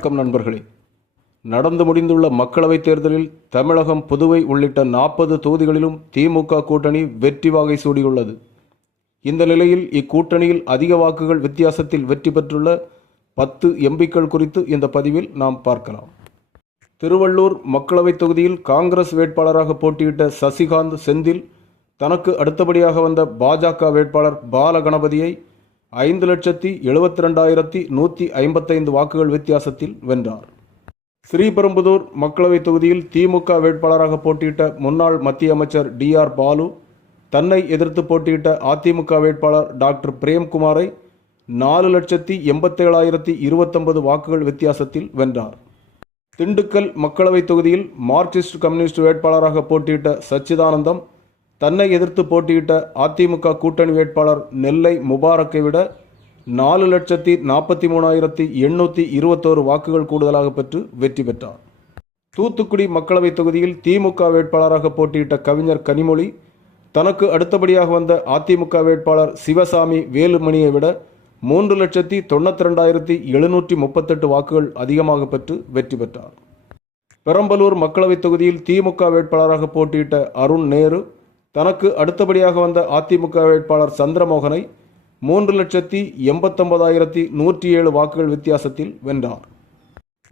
வணக்கம் நண்பர்களே. நடந்து முடிந்துள்ள மக்களவைத் தேர்தலில் தமிழகம் புதுவை உள்ளிட்ட நாற்பது தொகுதிகளிலும் திமுக கூட்டணி வெற்றி வாகை சூடியுள்ளது. இந்த நிலையில் இக்கூட்டணியில் அதிக வாக்குகள் வித்தியாசத்தில் வெற்றி பெற்றுள்ள பத்து எம்பிக்கள் குறித்து இந்த பதிவில் நாம் பார்க்கலாம். திருவள்ளூர் மக்களவைத் தொகுதியில் காங்கிரஸ் வேட்பாளராக போட்டியிட்ட சசிகாந்த் செந்தில் தனக்கு அடுத்தபடியாக வந்த பாஜக வேட்பாளர் பாலகணபதியை ஐந்து லட்சத்தி எழுபத்தி ரெண்டாயிரத்தி நூற்றி ஐம்பத்தைந்து வாக்குகள் வித்தியாசத்தில் வென்றார். ஸ்ரீபெரும்புதூர் மக்களவைத் தொகுதியில் திமுக வேட்பாளராக போட்டியிட்ட முன்னாள் மத்திய அமைச்சர் டி ஆர் பாலு தன்னை எதிர்த்து போட்டியிட்ட அதிமுக வேட்பாளர் டாக்டர் பிரேம்குமாரை நாலு லட்சத்தி எண்பத்தேழாயிரத்தி இருபத்தொன்பது வாக்குகள் வித்தியாசத்தில் வென்றார். திண்டுக்கல் மக்களவைத் தொகுதியில் மார்க்சிஸ்ட் கம்யூனிஸ்ட் வேட்பாளராக போட்டியிட்ட சச்சிதானந்தம் தன்னை எதிர்த்து போட்டியிட்ட அதிமுக கூட்டணி வேட்பாளர் நெல்லை முபாரக்கை விட நாலு லட்சத்தி நாற்பத்தி மூணாயிரத்தி எண்ணூற்றி இருபத்தோரு வாக்குகள் கூடுதலாக பெற்று வெற்றி பெற்றார். தூத்துக்குடி மக்களவைத் தொகுதியில் திமுக வேட்பாளராக போட்டியிட்ட கவிஞர் கனிமொழி தனக்கு அடுத்தபடியாக வந்த அதிமுக வேட்பாளர் சிவசாமி வேலுமணியை விட மூன்று லட்சத்தி தொண்ணூற்றி ரெண்டாயிரத்தி எழுநூற்றி முப்பத்தெட்டு வாக்குகள் அதிகமாக பெற்று வெற்றி பெற்றார். பெரம்பலூர் மக்களவைத் தொகுதியில் திமுக வேட்பாளராக போட்டியிட்ட அருண் நேரு தனக்கு அடுத்தபடியாக வந்த அதிமுக வேட்பாளர் சந்திரமோகனை மூன்று லட்சத்தி எண்பத்தொன்பதாயிரத்தி நூற்றி ஏழு வாக்குகள் வித்தியாசத்தில் வென்றார்.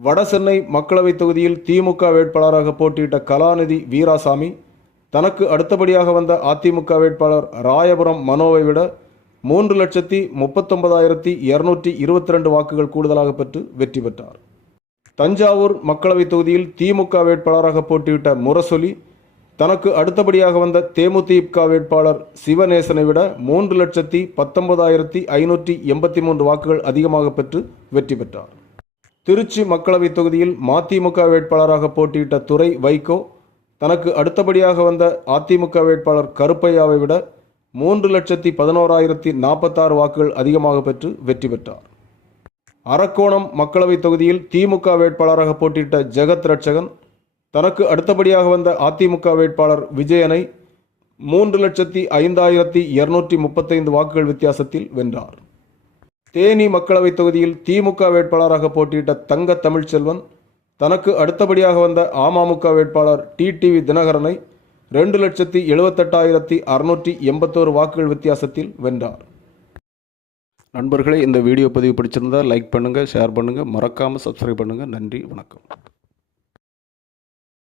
வடசென்னை மக்களவைத் தொகுதியில் திமுக வேட்பாளராக போட்டியிட்ட கலாநிதி வீராசாமி தனக்கு அடுத்தபடியாக வந்த அதிமுக வேட்பாளர் ராயபுரம் மனோவை விட மூன்று லட்சத்தி முப்பத்தொன்பதாயிரத்தி இருநூற்றி இருபத்தி ரெண்டு வாக்குகள் கூடுதலாக பெற்று வெற்றி பெற்றார். தஞ்சாவூர் மக்களவைத் தொகுதியில் திமுக வேட்பாளராக போட்டியிட்ட முரசொலி தனக்கு அடுத்தபடியாக வந்த தேமுதிக வேட்பாளர் சிவநேசனை விட மூன்று லட்சத்தி பத்தொன்பதாயிரத்தி ஐநூற்றி எண்பத்தி மூன்று வாக்குகள் அதிகமாக பெற்று வெற்றி பெற்றார். திருச்சி மக்களவைத் தொகுதியில் மதிமுக வேட்பாளராக போட்டியிட்ட துறை வைகோ தனக்கு அடுத்தபடியாக வந்த அதிமுக வேட்பாளர் கருப்பையாவை விட மூன்று லட்சத்தி பதினோராயிரத்தி நாற்பத்தாறு வாக்குகள் அதிகமாக பெற்று வெற்றி பெற்றார். அரக்கோணம் மக்களவைத் தொகுதியில் திமுக வேட்பாளராக போட்டியிட்ட ஜெகத் ரட்சகன் தனக்கு அடுத்தபடியாக வந்த அதிமுக வேட்பாளர் விஜயனை மூன்று லட்சத்தி ஐந்தாயிரத்தி இருநூற்றி முப்பத்தைந்து வாக்குகள் வித்தியாசத்தில் வென்றார். தேனி மக்களவைத் தொகுதியில் திமுக வேட்பாளராக போட்டியிட்ட தங்க தமிழ்ச்செல்வன் தனக்கு அடுத்தபடியாக வந்த அமமுக வேட்பாளர் டிடிவி தினகரனை ரெண்டு லட்சத்தி எழுபத்தெட்டாயிரத்தி அறுநூற்றி எண்பத்தோரு வாக்குகள் வித்தியாசத்தில் வென்றார். நண்பர்களே இந்த வீடியோ பதிவு பிடிச்சிருந்தா லைக் பண்ணுங்கள் ஷேர் பண்ணுங்கள் மறக்காமல் சப்ஸ்கிரைப் பண்ணுங்கள் நன்றி வணக்கம்.